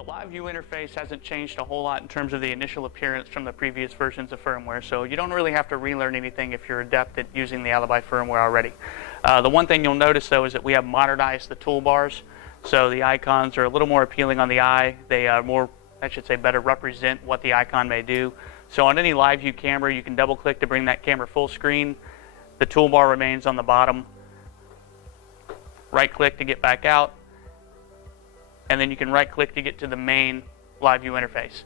The LiveView interface hasn't changed a whole lot in terms of the initial appearance from the previous versions of firmware, so you don't really have to relearn anything if you're adept at using the Alibi firmware already. The one thing you'll notice though is that we have modernized the toolbars, so the icons are a little more appealing on the eye. They are more, I should say, better represent what the icon may do. So on any LiveView camera, you can double click to bring that camera full screen. The toolbar remains on the bottom. Right click to get back out. And then you can right click to get to the main LiveView interface.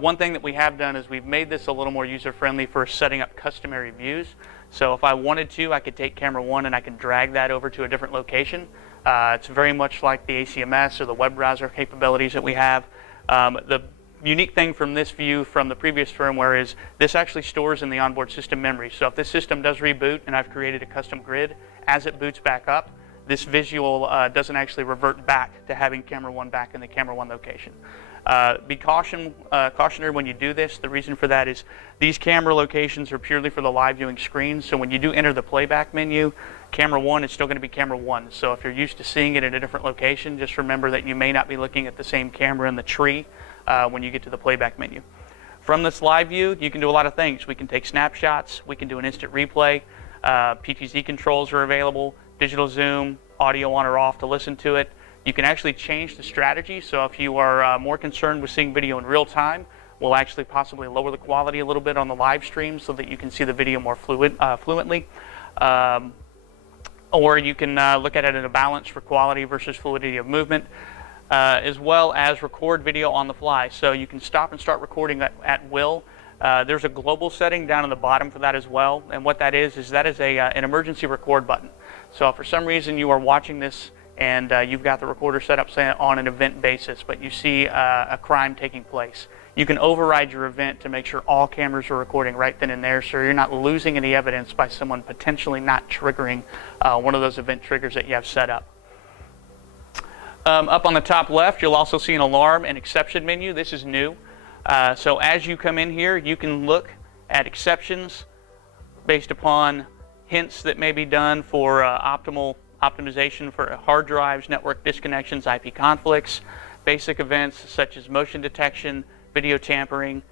One thing that we have done is we've made this a little more user friendly for setting up customary views. So if I wanted to, I could take camera 1 and I can drag that over to a different location. It's very much like the ACMS or the web browser capabilities that we have. The unique thing from this view from the previous firmware is this actually stores in the onboard system memory. So if this system does reboot and I've created a custom grid, as it boots back up, this visual doesn't actually revert back to having camera 1 back in the camera 1 location. Be cautionary when you do this. The reason for that is these camera locations are purely for the live viewing screen. So when you do enter the playback menu, camera 1 is still going to be camera 1. So if you're used to seeing it in a different location, just remember that you may not be looking at the same camera in the tree when you get to the playback menu. From this live view, you can do a lot of things. We can take snapshots. We can do an instant replay. PTZ controls are available. Digital zoom, audio on or off to listen to it. You can actually change the strategy, so if you are more concerned with seeing video in real time, we'll actually possibly lower the quality a little bit on the live stream so that you can see the video more fluently. Or you can look at it in a balance for quality versus fluidity of movement, as well as record video on the fly. So you can stop and start recording at will. There's a global setting down in the bottom for that as well, and what that is an emergency record button. So if for some reason you are watching this and you've got the recorder set up, say, on an event basis, but you see a crime taking place, you can override your event to make sure all cameras are recording right then and there, so you're not losing any evidence by someone potentially not triggering one of those event triggers that you have set up. Up on the top left, you'll also see an alarm and exception menu. This is new. So as you come in here, you can look at exceptions based upon hints that may be done for optimal optimization for hard drives, network disconnections, IP conflicts, basic events such as motion detection, video tampering,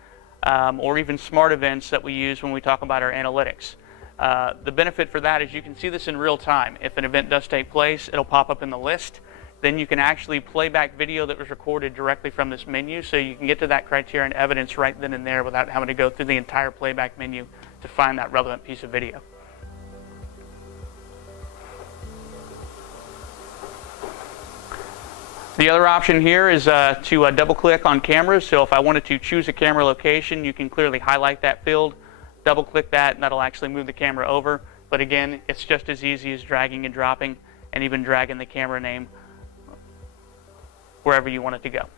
or even smart events that we use when we talk about our analytics. The benefit for that is you can see this in real time. If an event does take place, it'll pop up in the list. Then you can actually play back video that was recorded directly from this menu, so you can get to that criterion evidence right then and there without having to go through the entire playback menu to find that relevant piece of video. The other option here is to double click on cameras. So if I wanted to choose a camera location, you can clearly highlight that field, double click that, and that'll actually move the camera over. But again, it's just as easy as dragging and dropping and even dragging the camera name wherever you want it to go.